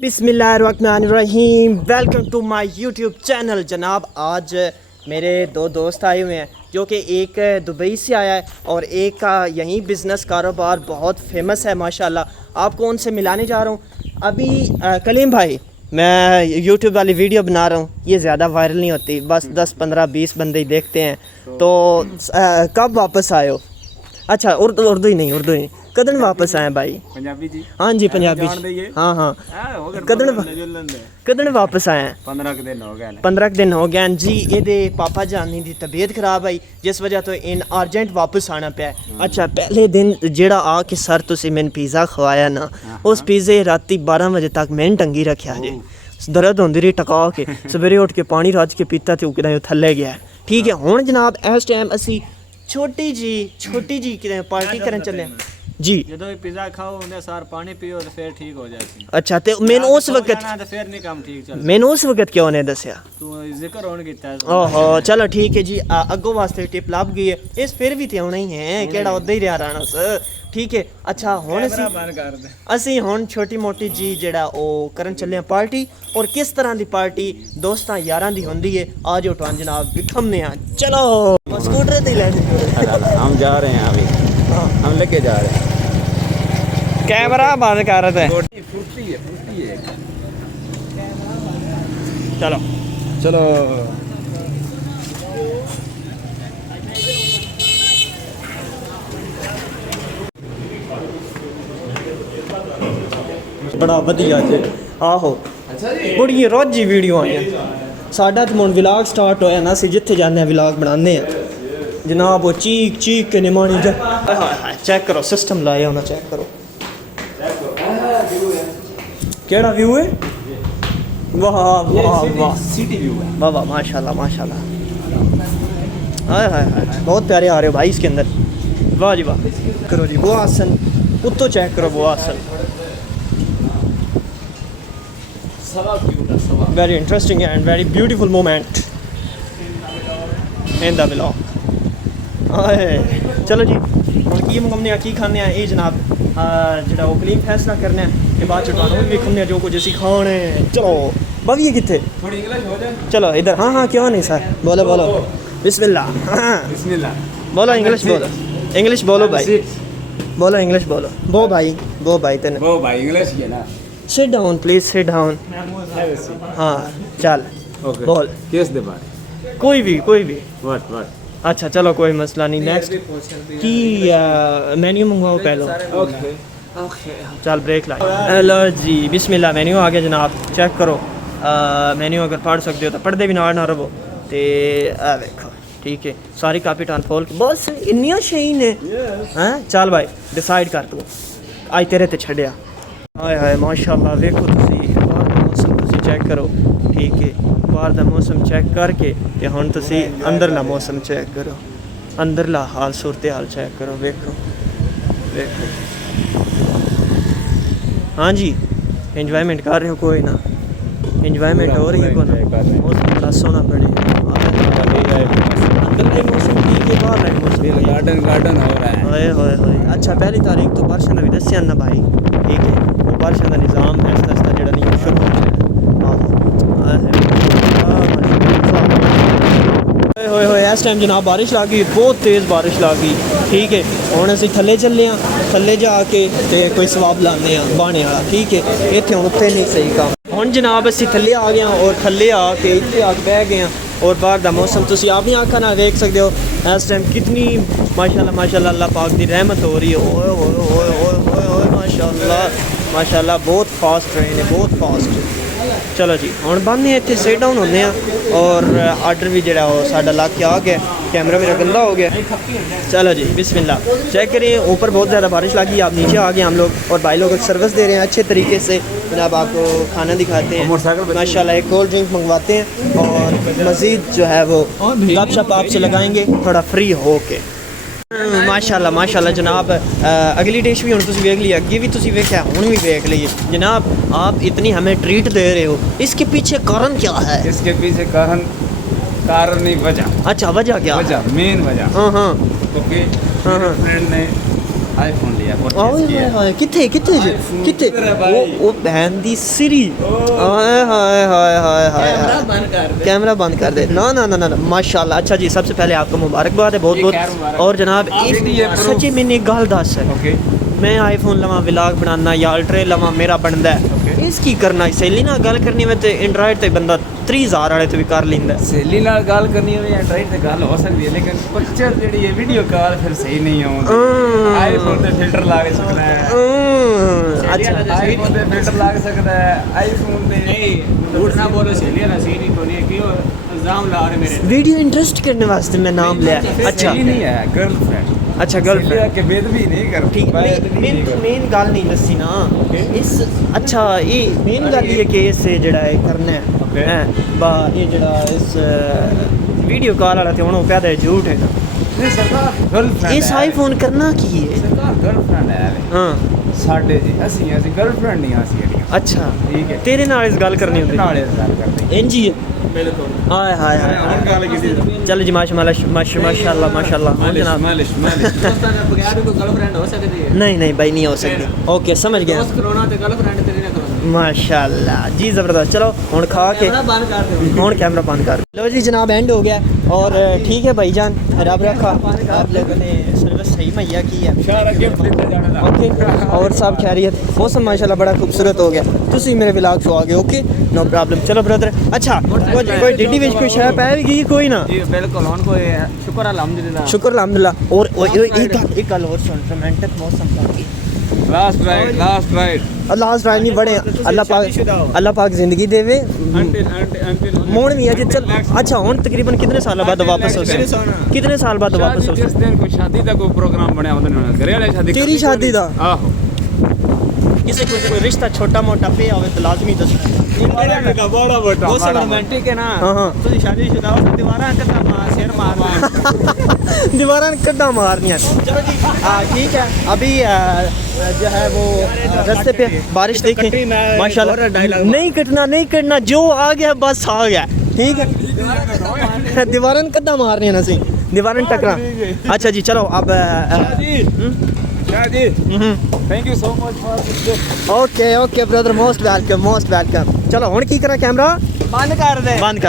बिस्मिल्लाहिर्रहमानिर्रहीम। Welcome to my YouTube channel. जनाब आज मेरे दो दोस्त आए हुए हैं, जो कि एक दुबई से आया है और एक का यहीं बिज़नेस कारोबार बहुत फेमस है माशाल्लाह। आपको उनसे मिलाने जा रहा हूँ अभी। कलीम भाई, मैं यूट्यूब वाली वीडियो बना रहा हूँ, ये ज़्यादा वायरल नहीं होती, बस 10 15 20 बंदे ही देखते हैं। तो कब वापस आए हो? अच्छा, उर्दू ही नहीं कदन वापस आए भाई? पंजाबी जी। हाँ जी, पंजाबी। हाँ कदन वापस आए हैं? 15 दिन हो गए। 15 दिन हो गए जी। ये पापा जानी दी तबीयत खराब आई, जिस वजह तो इन अर्जेंट वापस आना पाया। अच्छा, पहले दिन जेड़ा आके सर तुसी मैंने पिज़्ज़ा खवाया ना, उस पिज़्ज़े राती 12 बजे तक मैंने टंगी रखा जे। दर्द होंदी रही टका के, सवेरे उठ के पानी रज के पीता तो थल्ले गया। ठीक है, हुण जनाब इस टाइम असी छोटी जी कि पार्टी करन चले जी। ਜਦੋਂ पिज़्ज़ा खाओ ਉਹਦੇ ਸਾਰ पानी पियो तो फिर ठीक हो जाती। अच्छा, तो मैंने उस वक्त तो फिर नहीं काम ठीक चल। मैंने उस वक्त क्यों नहीं दसिया? तू जिक्र होने कीता है। ओहो, चलो ठीक है जी। अगो वास्ते टिप लभ गई है, इस फिर भी तो आना ही है, केड़ा उदा ही रहा रहना सर। ठीक है। अच्छा, हुण असी हुण छोटी मोटी जी जेड़ा ओ करन चले पार्टी। और किस तरह की पार्टी दोस्तां यारां दी होंदी है, आज उठवान जनाब दिखमने आ। चलो स्कूटर ते ले हम जा रहे हैं अभी, हम लेके जा रहे हैं। कैमरा बंद कर रहे थे। फुर्ती है। चलो चलो बड़ा वधिया जे। आहो, बड़ी रोजी वीडियो आई साडा तो हुण व्लॉग स्टार्ट होया ना, असीं जिथे जाने व्लॉग बनाने हैं जनाब। वो चीक के निमानी चेक करो, सिस्टम लाया होना, चेक करो केड़ा व्यू है। वाह वाह वाह, सिटी व्यू है। वाह वाह, माशाल्लाह माशाल्लाह। हाय हाय हाय, बहुत प्यारे आ रहे हो भाई इसके अंदर। वाह जी वाह। करो जी वो आसन, उत्तो चेक करो वो आसन। Very interesting and very beautiful moment in the vlog. चलो जी, हुण की मंगाने की खाने ये जनाब जेड़ा वो कलीम फैसला करना है कि बाद चुटवाना भी खमने जो कुछ असी खाने। चलो बविए कितने? थोड़ी इंग्लिश हो जाए। चलो इधर। हाँ क्यों नहीं सर, बोलो बिस्मिल्लाह। बिस्मिल्लाह बोलो इंग्लिश बोलो, इंग्लिश बोलो भाई, बोलो इंग्लिश बोलो। वो भाई तेने वो भाई इंग्लिश ही है ना। Sit down please, sit down. हाँ चल ओके, बोल। किस दे बारे? कोई भी व्हाट अच्छा चलो कोई मसला नहीं। नेक्स्ट की मेन्यू मंगवाओ पहले। ओके चल ब्रेक ला। हेलो जी, बिस्मिल्लाह। मेन्यू आ गया जनाब, चेक करो। मेन्यू अगर पढ़ सकते हो तो पढ़ते भी ना रहो। तो देखो ठीक है, सारी कापी टान खोल के बस इन्नियां शही ने। हैं चल भाई डिसाइड कर तू, आज तेरे ते छड़िया। हाय हाय माशाल्लाह, देखो तुसी बाहर दा मौसम तुसी चेक करो। ठीक है, बाहर दा मौसम चेक करके ते हुण तुसी अंदरला मौसम चेक करो, अंदरला हाल सूरत हाल चेक करो। देखो हाँ जी, एंजॉयमेंट कर रहे हो? कोई ना, एंजॉयमेंट हो रही है। कौन मौसम बड़ा सोहना बने अंदर का मौसम ठीक है, बाहर का मौसम गार्डन हो रहा है। होए। अच्छा, पहली तारीख तो बारिश ने भी दसिया ना भाई। ठीक है, वो बारिश का निज़ाम ऐसा जेड़ा नहीं शुरू हो जाए। होए इस टाइम जनाब बारिश लग गई, बहुत तेज़ बारिश लग गई। ठीक है, हुण असीं थल्ले चले हाँ, थल्ले जाके ते कोई सवाब लाने बाने वाला। ठीक है, इत्थे हुण उत्थे नहीं सही काम। हुण जनाब असीं थल्ले आ गए और थल्ले आके इत्थे आके बह गए हैं। और बाहर दा मौसम तुसी अपनी आँखां नाल देख सकते हो इस टाइम कितनी माशाल्लाह अल्लाह पाक दी रहमत हो रही है। ओए माशाल्लाह बहुत फास्ट ट्रेन है, बहुत फास्ट। चलो जी, हुण बंदे इत्थे सेट डाउन होने और आर्डर भी जो साडा ला के आ गया। कैमरा मेरा गंदा हो गया। चलो जी बिस्मिल्लाह। चेक करिए, ऊपर बहुत ज़्यादा बारिश लगी, आप नीचे आ गए हम लोग। और भाई लोग सर्विस दे रहे हैं अच्छे तरीके से जनाब। आपको खाना दिखाते हैं माशाल्लाह, एक कोल्ड ड्रिंक मंगवाते हैं और मज़ीद जो है वो गपशप आपसे लगाएंगे थोड़ा फ्री हो के। माशाल्लाह जनाब। अगली डिश भी हुण तुसीं वेख ली, अगे भी तुसीं वेख्या, हुण भी वेख लीजिए जनाब। आप इतनी हमें ट्रीट दे रहे हो, इसके पीछे कारण क्या है? इसके पीछे कारण नहीं, वजह। अच्छा, वजह क्या? मेन वजह। हाँ क्योंकि फ्रेंड ने आईफोन लिया ਓਏ ਹੋਏ ਹੋਏ ਕਿੱਥੇ ਕਿੱਥੇ ਜੀ ਕਿੱਥੇ ਉਹ ਬਹਿਨ ਦੀ ਸਿਰੀ ਹਾਏ ਹਾਏ ਹਾਏ ਹਾਏ ਹਾਏ कैमरा बंद कर दे ना ना ना ना माशाल्लाह अच्छा जी सबसे पहले आपको मुबारकबाद है बहुत बहुत और जनाब सच्ची मैंने एक गल दस है मैं आईफोन लवां व्लॉग बनाना या अल्ट्रे लवां मेरा बनदा है इसकी करना सहेली नाल गल करनी में ते एंड्रॉइड ते बंदा 30,000 वाले ते भी कर लैंदा सहेली नाल गल करनी होवे एंड्रॉइड ते गल हो सकदी है लेकिन पिक्चर जेडी है वीडियो कॉल फिर सही नहीं आउंदी आईफोन ते फिल्टर ला के सकदा है अच्छा आईफोन ते फिल्टर ला सकदा है आईफोन ते नहीं झूठ ना बोलो सहेली ना सही नहीं तो नहीं क्यों इल्जाम ला रहे मेरे वीडियो इंटरेस्ट करने वास्ते मैं नाम लिया अच्छा सही नहीं है गर्लफ्रेंड अच्छा गर्लफ्रेंड के बेदबी नहीं कर ठीक मेन गल नहीं दसी ना इस अच्छा ये मेन गल ये कि इस जेड़ा है करना है हैं बा ये जेड़ा इस वीडियो कॉल वाला ते हुन ओ कहदा है झूठ है नहीं सरकार गर्लफ्रेंड इस आईफोन करना की है सरकार गर्लफ्रेंड है हां साडे जी ਅਸੀਂ गर्लफ्रेंड नहीं आसी ਜਿਹੜੀਆਂ अच्छा ठीक है तेरे नाल इस गल करनी होंदी नाल इस गल करनी इंजी है बिल्कुल हाय हाय हाय ਹੁਣ ਗੱਲ ਕੀਤੀ चल जी माशाल्लाह माशाल्लाह जनाब मालिश ਦੋਸਤਾਂ ਦੇ ਬਗੈਰ ਕੋਈ गर्लफ्रेंड ਹੋ ਸਕਦੀ ਹੈ नहीं नहीं भाई नहीं हो सकती ओके समझ गया ਦੋਸਤ ਕਰੋਨਾ ਤੇ गर्लफ्रेंड ਤੇਰੀ ਨਾ ਕਰੋ माशाल्लाह जी ज़बरदस्त चलो हुन खा के बंद कर दो हुन कैमरा बंद कर लो जी जनाब एंड हो गया और ठीक है भाईजान रब रखा आप लोगों ने सर्विस सही मुहैया की है सारा गिफ्ट देते जाने ਦਾ ओके और सब खैरियत मौसम माशाल्लाह बड़ा खूबसूरत हो गया तुसी मेरे व्लॉग शो आ गए ओके नो प्रॉब्लम चलो ब्रदर अच्छा कोई डिड्डी विच कोई शय पै भी गई कोई ना जी बिल्कुल हुन कोई शुक्र अल्हम्दुलिल्लाह शुक्र अल्हम्दुलिल्लाह और एक गल और सुन रोमांटिक मौसम था लास्ट राइड लास्ट राइड नहीं बड़े अल्लाह पाक जिंदगी देवे मोड़ भी है कि चल अच्छा हुन तकरीबन कितने साल बाद वापस हो कितने साल बाद वापस हो जिस दिन कोई शादी का कोई प्रोग्राम बनया होता ना घरे वाले शादी तेरी शादी दा आहो किसी कोई रिश्ता छोटा मोटा पे आवे तो लाजमी दसना बड़ा मोटा वो सब रोमांटिक है ना हां तुझे शादीशुदा हो दीवारा कदा शेर मार दीवारा कड्डा मारनिया चलो जी ठीक है अभी जो है वो रास्ते पे बारिश देखें माशाल्लाह नहीं कटना जो आ गया बस आ गया ठीक है दीवारन कद्दा मारने ना सी दीवारन टकरा अच्छा जी चलो अब जी thank you so much for this okay brother most welcome चलो हुन की करा कैमरा बंद कर